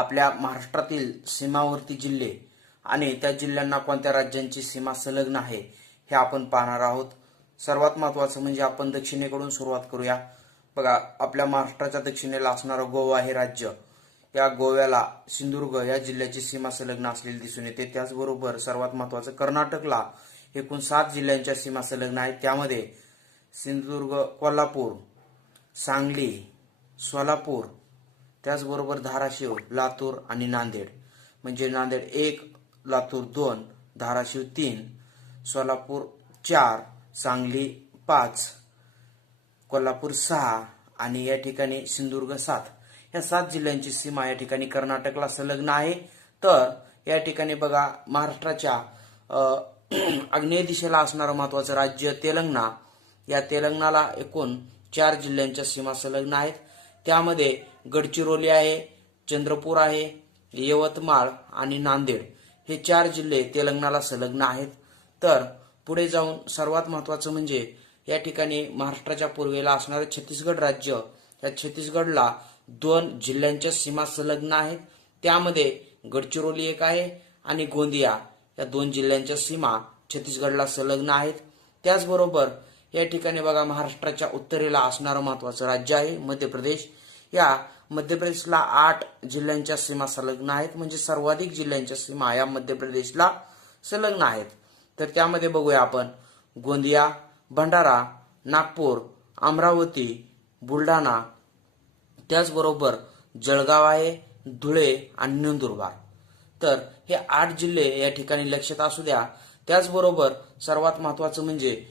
आपल्या महाराष्ट्रातील सीमावर्ती जिल्हे आणि त्या जिल्ह्यांना कोणत्या राज्यांची सीमा संलग्न आहे हे आपण पाहणार आहोत। सर्वात महत्त्वाचं म्हणजे आपण दक्षिणेकडून सुरुवात करूया। बघा, आपल्या महाराष्ट्राच्या दक्षिणेला असणारं गोवा हे राज्य, या गोव्याला सिंधुदुर्ग या जिल्ह्याची सीमा संलग्न असलेली दिसून येते। त्याचबरोबर सर्वात महत्त्वाचं कर्नाटकला एकूण 7 जिल्ह्यांच्या सीमा संलग्न आहेत। त्यामध्ये सिंधुदुर्ग, कोल्हापूर, सांगली, सोलापूर, त्याचबरोबर धाराशिव, लातूर आणि नांदेड, म्हणजे नांदेड 1, लातूर 2, धाराशिव 3, सोलापूर 4, सांगली 5, कोल्हापूर 6 आणि या ठिकाणी सिंधुदुर्ग 7, या 7 जिल्ह्यांची सीमा या ठिकाणी कर्नाटकला संलग्न आहे। तर या ठिकाणी बघा, महाराष्ट्राच्या आग्नेय दिशेला असणारं महत्त्वाचं राज्य तेलंगणा, या तेलंगणाला एकूण 4 जिल्ह्यांच्या सीमा संलग्न आहेत। त्यामध्ये गडचिरोली आहे, चंद्रपूर आहे, यवतमाळ आणि नांदेड हे 4 जिल्हे तेलंगणाला संलग्न आहेत। तर पुढे जाऊन सर्वात महत्त्वाचं म्हणजे या ठिकाणी महाराष्ट्राच्या पूर्वेला असणारे छत्तीसगड राज्य, या छत्तीसगडला 2 जिल्ह्यांच्या सीमा संलग्न आहेत। त्यामध्ये गडचिरोली एक आहे आणि गोंदिया या 2 जिल्ह्यांच्या सीमा छत्तीसगडला संलग्न आहेत। त्याचबरोबर या ठिकाणी बघा, महाराष्ट्राच्या उत्तरेला असणारं महत्त्वाचं राज्य आहे मध्य प्रदेश, या मध्य प्रदेशला 8 जिल्ह्यांच्या सीमा संलग्न आहेत, म्हणजे सर्वाधिक जिल्ह्यांच्या सीमा या मध्य प्रदेशला संलग्न आहेत। तर त्यामध्ये बघूया आपण गोंदिया, भंडारा, नागपूर, अमरावती, बुलढाणा, त्याचबरोबर जळगाव आहे, धुळे आणि नंदुरबार। तर हे 8 जिल्हे या ठिकाणी लक्षात असू द्या। त्याचबरोबर सर्वात महत्त्वाचं म्हणजे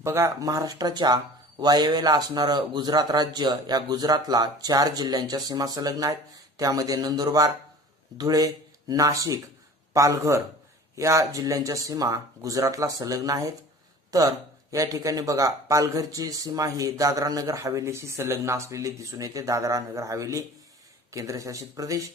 बघा, महाराष्ट्राच्या वायव्येला असणारं गुजरात राज्य, या गुजरातला 4 जिल्ह्यांच्या सीमा संलग्न आहेत। त्यामध्ये नंदुरबार, धुळे, नाशिक, पालघर या जिल्ह्यांच्या सीमा गुजरातला संलग्न आहेत। तर या ठिकाणी बघा, पालघरची सीमा ही दादरा नगर हवेलीशी संलग्न असलेली दिसून येते, दादरा नगर हवेली केंद्रशासित प्रदेश।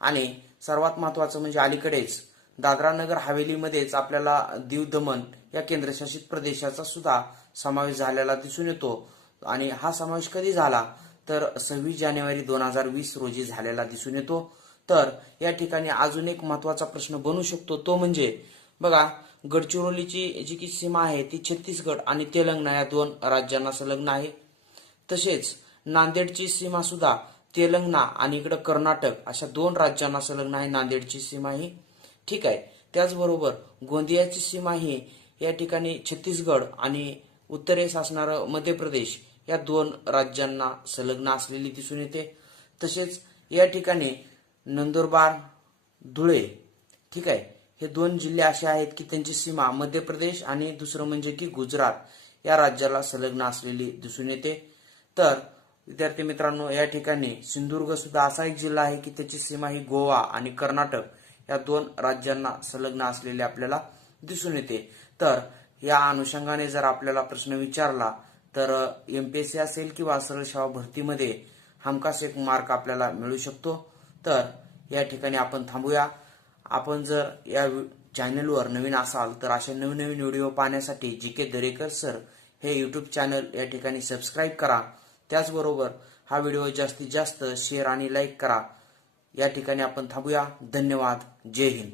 आणि सर्वात महत्त्वाचं म्हणजे अलीकडेच दादरा नगर हवेलीमध्येच आपल्याला दीव दमण या केंद्रशासित प्रदेशाचा सुद्धा समावेश झालेला दिसून येतो। आणि हा समावेश कधी झाला तर 26 जानेवारी 2020 रोजी झालेला दिसून येतो। तर या ठिकाणी अजून एक महत्त्वाचा प्रश्न बनू शकतो, तो म्हणजे बघा, गडचिरोलीची जी की सीमा आहे ती छत्तीसगड आणि तेलंगणा या 2 राज्यांना संलग्न आहे। तसेच नांदेडची सीमा सुद्धा तेलंगणा आणि इकडे कर्नाटक अशा 2 राज्यांना संलग्न आहे नांदेडची सीमा ही, ठीक आहे। त्याचबरोबर गोंदियाची सीमा ही या ठिकाणी छत्तीसगड आणि उत्तरेस असणारं मध्य प्रदेश या 2 राज्यांना संलग्न असलेली दिसून येते। तसेच या ठिकाणी नंदुरबार, धुळे, ठीक आहे, हे 2 जिल्हे असे आहेत की त्यांची सीमा मध्य प्रदेश आणि दुसरं म्हणजे की गुजरात या राज्याला संलग्न असलेली दिसून येते। तर विद्यार्थी मित्रांनो, या ठिकाणी सिंधुदुर्ग सुद्धा असा एक जिल्हा आहे की त्याची सीमा ही गोवा आणि कर्नाटक या 2 राज्यांना संलग्न असलेली आपल्याला दिसून येते। तर या अनुषंगाने जर आपल्याला प्रश्न विचारला तर MPSC असेल किंवा सरळ सेवा भरतीमध्ये हमखास एक मार्क आपल्याला मिळू शकतो। तर या ठिकाणी आपण थांबूया। आपण जर या चॅनलवर नवीन असाल तर अशा नवीन व्हिडिओ पाहण्यासाठी GK दरेकर सर हे YouTube चॅनल या ठिकाणी सबस्क्राईब करा। त्याचबरोबर हा व्हिडिओ जास्तीत जास्त शेअर आणि लाईक करा। या ठिकाणी आपण थांबूया। धन्यवाद। जय हिंद।